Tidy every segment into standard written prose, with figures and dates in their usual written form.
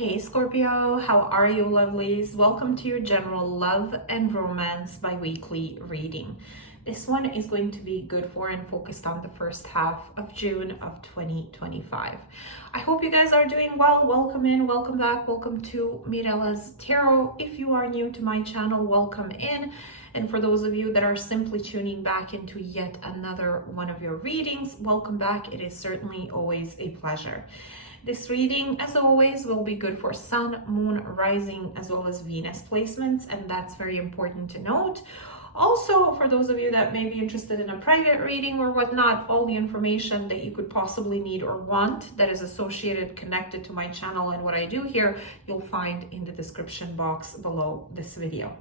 Hey Scorpio, how are you lovelies? Welcome to your general love and romance bi-weekly reading. This one is going to be good for and focused on the first half of June of 2025. I hope you guys are doing well. Welcome in, welcome back, welcome to Mirella's Tarot. If you are new to my channel, welcome in. And for those of you that are simply tuning back into yet another one of your readings, welcome back. It is certainly always a pleasure. This reading, as always, will be good for Sun, Moon, Rising, as well as Venus placements, and that's very important to note. Also, for those of you that may be interested in a private reading or whatnot, all the information that you could possibly need or want that is associated, connected to my channel and what I do here, you'll find in the description box below this video.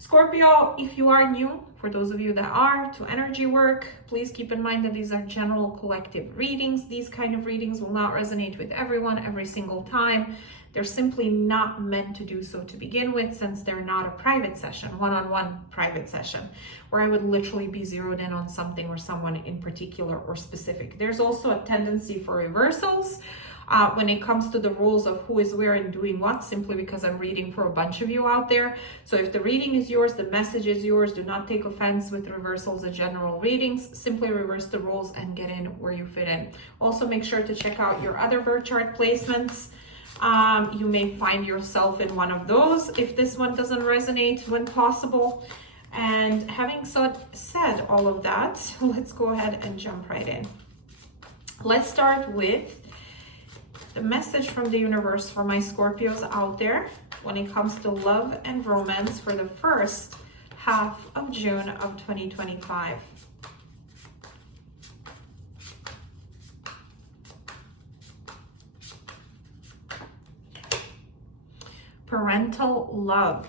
Scorpio, if you are new, for those of you that are, to energy work, please keep in mind that these are general collective readings. These kind of readings will not resonate with everyone every single time. They're simply not meant to do so to begin with, since they're not a private session, one-on-one private session, where I would literally be zeroed in on something or someone in particular or specific. There's also a tendency for reversals when it comes to the rules of who is where and doing what, simply because I'm reading for a bunch of you out there. So if the reading is yours, the message is yours, do not take offense with reversals and general readings. Simply reverse the rules and get in where you fit in. Also, make sure to check out your other birth chart placements. You may find yourself in one of those if this one doesn't resonate when possible. And having said all of that, let's go ahead and jump right in. Let's start with the message from the universe for my Scorpios out there when it comes to love and romance for the first half of June of 2025. Parental love.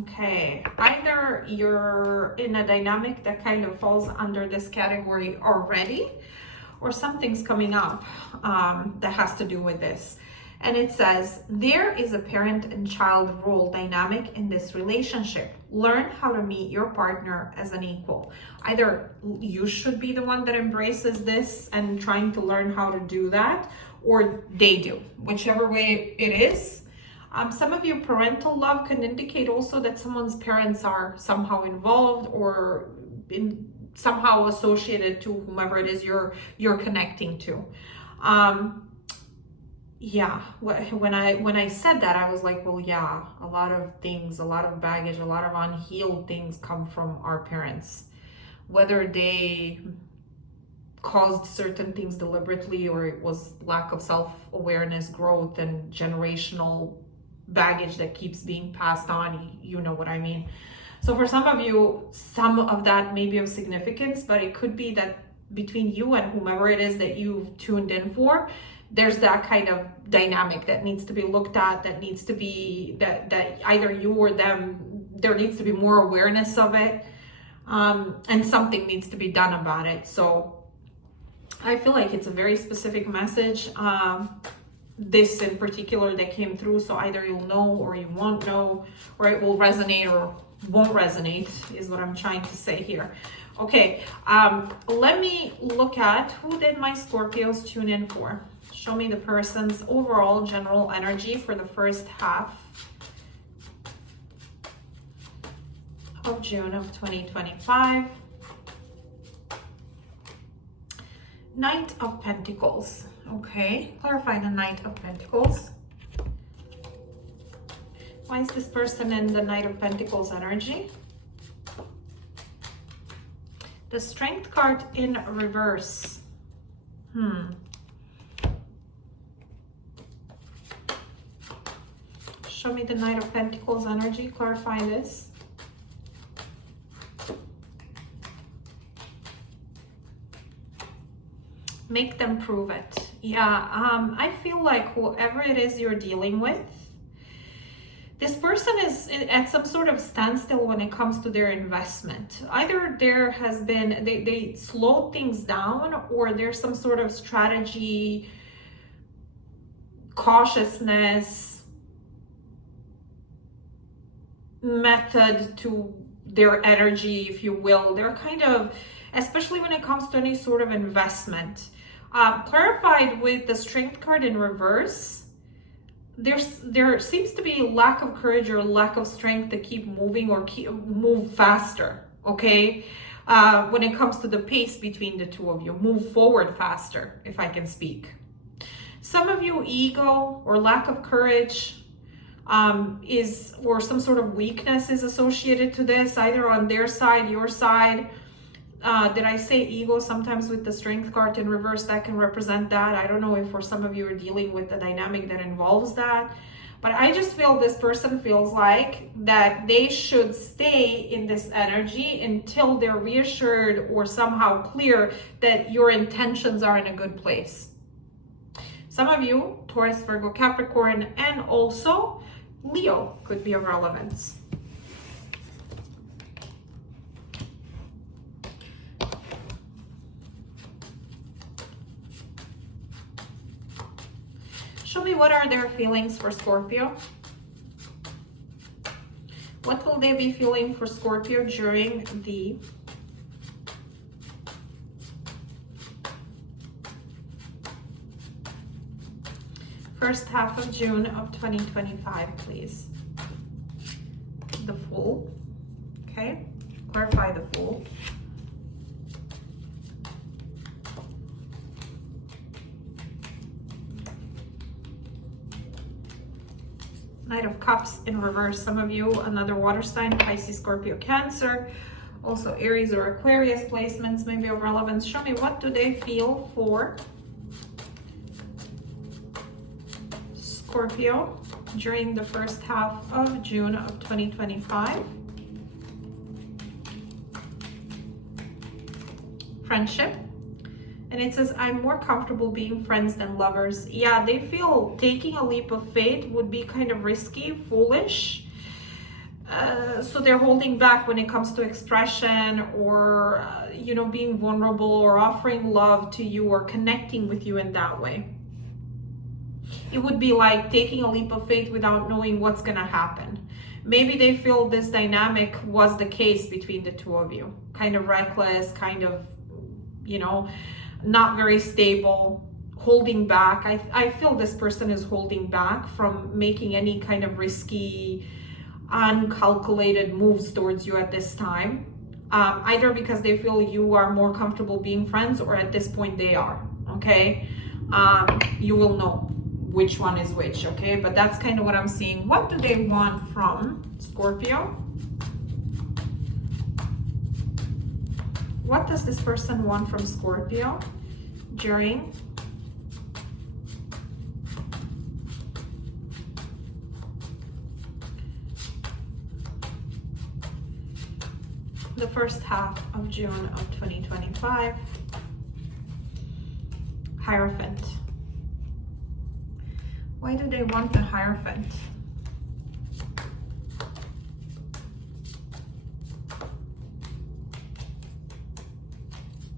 Okay, either you're in a dynamic that kind of falls under this category already, or something's coming up that has to do with this. And it says, there is a parent and child role dynamic in this relationship. Learn how to meet your partner as an equal. Either you should be the one that embraces this and trying to learn how to do that, or they do, whichever way it is. Some of you, parental love can indicate also that someone's parents are somehow involved or somehow associated to whomever it is you're connecting to. Yeah, when I said that, I was like, well, yeah, a lot of things, a lot of baggage, a lot of unhealed things come from our parents, whether they caused certain things deliberately or it was lack of self-awareness, growth, and generational baggage that keeps being passed on. You know what I mean. So for some of you, some of that may be of significance, but it could be that between you and whomever it is that you've tuned in for, there's that kind of dynamic that needs to be looked at, that needs to be, that either you or them, there needs to be more awareness of it, and something needs to be done about it. So I feel like it's a very specific message, this in particular that came through. So either you'll know or you won't know, or it will resonate or won't resonate, is what I'm trying to say here. Okay, let me look at who did my Scorpios tune in for. Show me the person's overall general energy for the first half of June of 2025. Knight of Pentacles. Okay, clarify the Knight of Pentacles. Why is this person in the Knight of Pentacles energy? The Strength card in reverse. Show me the Knight of Pentacles energy. Clarify this. Make them prove it. Yeah, I feel like whoever it is you're dealing with, this person is at some sort of standstill when it comes to their investment. Either there has been, they slowed things down, or there's some sort of strategy, cautiousness, method to their energy, if you will. They're kind of, especially when it comes to any sort of investment. Clarified with the Strength card in reverse, there seems to be lack of courage or lack of strength to keep moving or move faster, okay? When it comes to the pace between the two of you, move forward faster, if I can speak. Some of you, ego or lack of courage or some sort of weakness is associated to this, either on their side, your side. Did I say ego? Sometimes with the strength card in reverse, that can represent that. I don't know if for some of you are dealing with the dynamic that involves that. But I just feel this person feels like that they should stay in this energy until they're reassured or somehow clear that your intentions are in a good place. Some of you, Taurus, Virgo, Capricorn, and also Leo could be of relevance. Show me, what are their feelings for Scorpio? What will they be feeling for Scorpio during the first half of June of 2025, please? The Fool. Okay, clarify the Fool. Knight of Cups in reverse. Some of you, another water sign, Pisces, Scorpio, Cancer. Also Aries or Aquarius placements may be of relevance. Show me, what do they feel for Scorpio during the first half of June of 2025? Friendship. And it says, I'm more comfortable being friends than lovers. Yeah, they feel taking a leap of faith would be kind of risky, foolish. So they're holding back when it comes to expression or, being vulnerable or offering love to you or connecting with you in that way. It would be like taking a leap of faith without knowing what's going to happen. Maybe they feel this dynamic was the case between the two of you. Kind of reckless, kind of, not very stable, holding back. I feel this person is holding back from making any kind of risky, uncalculated moves towards you at this time. Either because they feel you are more comfortable being friends, or at this point they are, okay? You will know which one is which, okay? But that's kind of what I'm seeing. What do they want from Scorpio? What does this person want from Scorpio during the first half of June of 2025? Hierophant. Why do they want the Hierophant?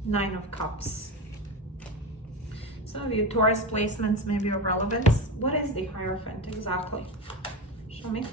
Nine of Cups. Some of you Taurus placements may be of relevance. What is the Hierophant exactly? Show me.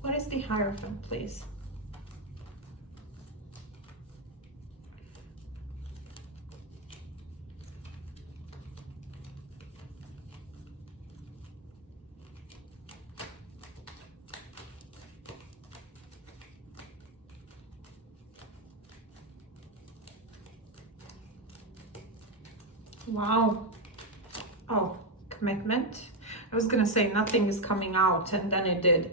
What is the Hierophant, please? Wow. Oh, commitment. I was gonna say nothing is coming out, and then it did.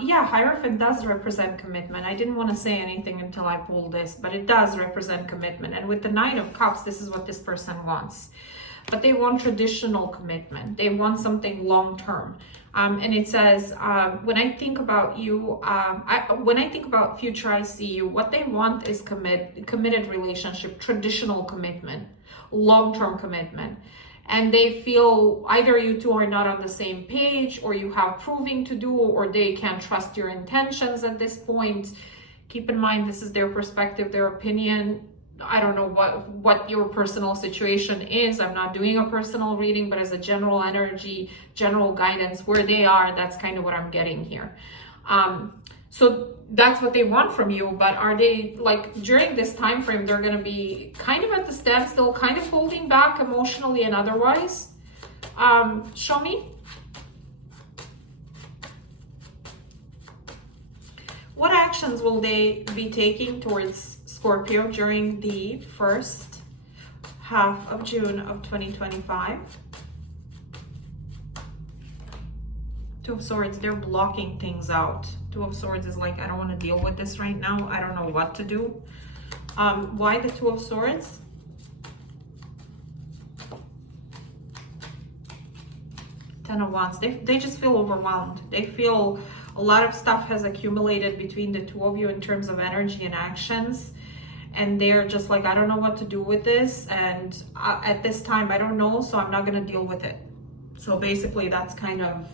Yeah, Hierophant does represent commitment. I didn't want to say anything until I pulled this, but it does represent commitment. And with the Nine of Cups, this is what this person wants. But they want traditional commitment. They want something long-term. And it says, when I think about you, when I think about future I see you, what they want is committed relationship, traditional commitment, long-term commitment. And they feel either you two are not on the same page, or you have proving to do, or they can't trust your intentions at this point. Keep in mind, this is their perspective, their opinion. I don't know what your personal situation is. I'm not doing a personal reading, but as a general energy, general guidance, where they are, that's kind of what I'm getting here. So that's what they want from you, but are they, like, during this time frame, they're going to be kind of at the standstill, kind of holding back emotionally and otherwise? Show me. What actions will they be taking towards Scorpio during the first half of June of 2025? Two of Swords, they're blocking things out. Two of Swords is like, I don't want to deal with this right now. I don't know what to do. Why the Two of Swords? Ten of Wands. They just feel overwhelmed. They feel a lot of stuff has accumulated between the two of you in terms of energy and actions. And they're just like, I don't know what to do with this. And at this time, I don't know, so I'm not going to deal with it. So basically, that's kind of,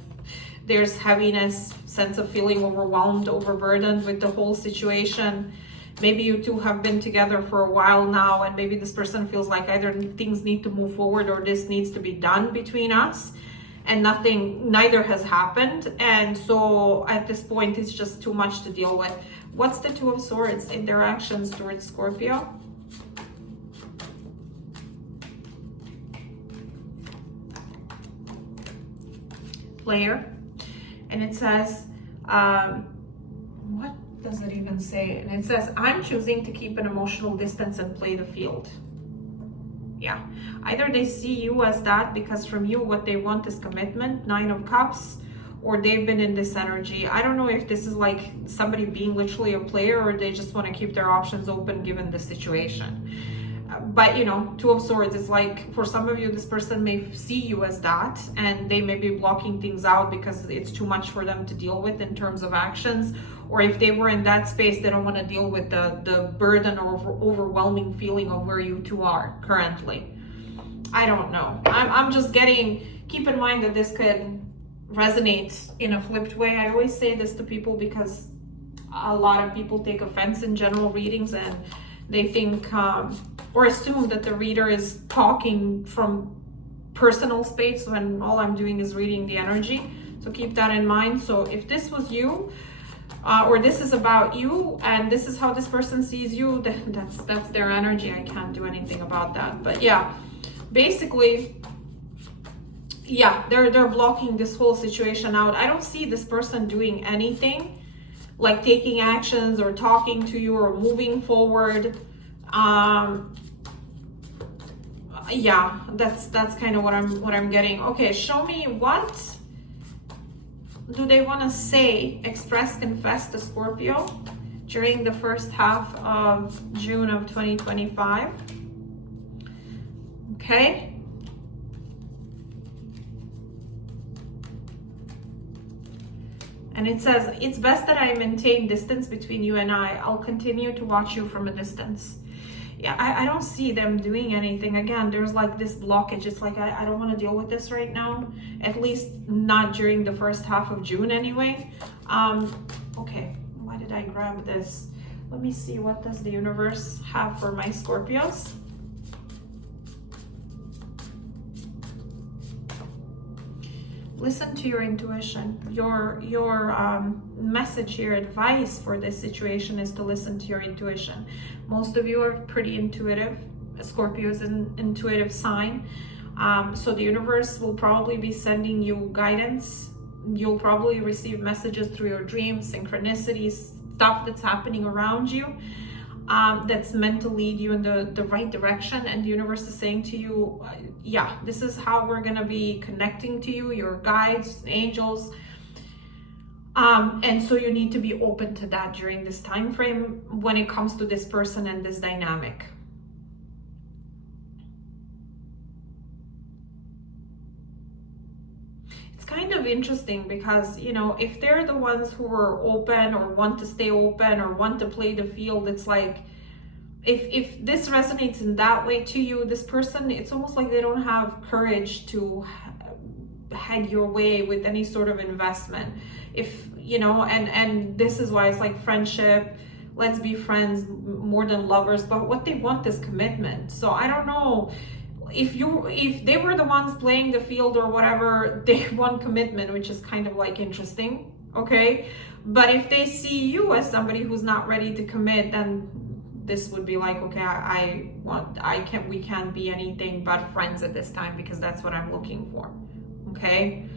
there's heaviness, sense of feeling overwhelmed, overburdened with the whole situation. Maybe you two have been together for a while now, and maybe this person feels like either things need to move forward or this needs to be done between us. And neither has happened. And so at this point, it's just too much to deal with. What's the Two of Swords in their actions towards Scorpio? Player. And it says, what does it even say? And it says, I'm choosing to keep an emotional distance and play the field. Yeah, either they see you as that, because from you what they want is commitment, Nine of Cups, or they've been in this energy. I don't know if this is like somebody being literally a player, or they just want to keep their options open given the situation. But you know, Two of Swords is like, for some of you, this person may see you as that, and they may be blocking things out because it's too much for them to deal with in terms of actions. Or if they were in that space, they don't want to deal with the burden or overwhelming feeling of where you two are currently. I don't know. I'm just getting, keep in mind that this could resonate in a flipped way. I always say this to people because a lot of people take offense in general readings, and they think or assume that the reader is talking from personal space when all I'm doing is reading the energy. So keep that in mind. So if this was you, or this is about you, and this is how this person sees you, then that's their energy. I can't do anything about that. But yeah, basically, yeah, they're blocking this whole situation out. I don't see this person doing anything, like taking actions or talking to you or moving forward. Yeah, that's kind of what I'm getting. Okay, show me, what do they want to say, express, confess to Scorpio during the first half of June of 2025? Okay. And it says, it's best that I maintain distance between you and I. I'll continue to watch you from a distance. Yeah, I don't see them doing anything. Again, there's like this blockage. It's like, I don't want to deal with this right now. At least not during the first half of June anyway. Okay, why did I grab this? Let me see, what does the universe have for my Scorpios? Listen to your intuition. Your message, your advice for this situation is to listen to your intuition. Most of you are pretty intuitive. Scorpio is an intuitive sign. So the universe will probably be sending you guidance. You'll probably receive messages through your dreams, synchronicities, stuff that's happening around you. That's meant to lead you in the right direction, and the universe is saying to you, yeah, this is how we're going to be connecting to you, your guides, angels, and so you need to be open to that during this time frame when it comes to this person and this dynamic. Kind of interesting because, you know, if they're the ones who are open or want to stay open or want to play the field, it's like, if this resonates in that way to you, this person, it's almost like they don't have courage to head your way with any sort of investment. If, you know, and this is why it's like friendship, let's be friends more than lovers, but what they want is commitment. So I don't know if they were the ones playing the field or whatever, they want commitment, which is kind of like interesting, okay? But if they see you as somebody who's not ready to commit, then this would be like, okay, we can't be anything but friends at this time, because that's what I'm looking for. Okay,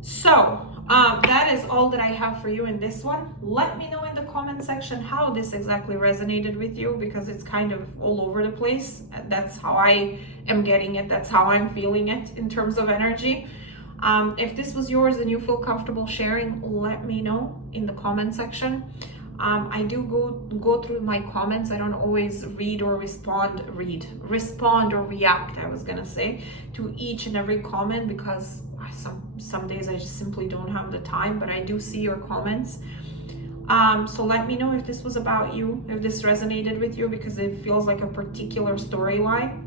so that is all that I have for you in this one. Let me know in the comment section how this exactly resonated with you, because it's kind of all over the place. That's how I am getting it. That's how I'm feeling it in terms of energy. If this was yours and you feel comfortable sharing, let me know in the comment section. I do go through my comments. I don't always read or respond or react, I was gonna say, to each and every comment, because some days I just simply don't have the time, but I do see your comments. So let me know if this was about you, if this resonated with you, because it feels like a particular storyline.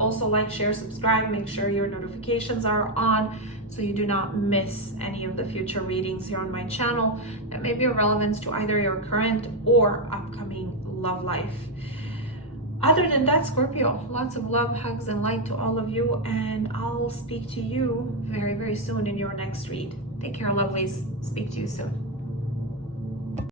Also, like, share, subscribe, make sure your notifications are on so you do not miss any of the future readings here on my channel that may be of relevance to either your current or upcoming love life. Other than that, Scorpio, lots of love, hugs, and light to all of you, and I'll speak to you very, very soon in your next read. Take care, lovelies. Speak to you soon.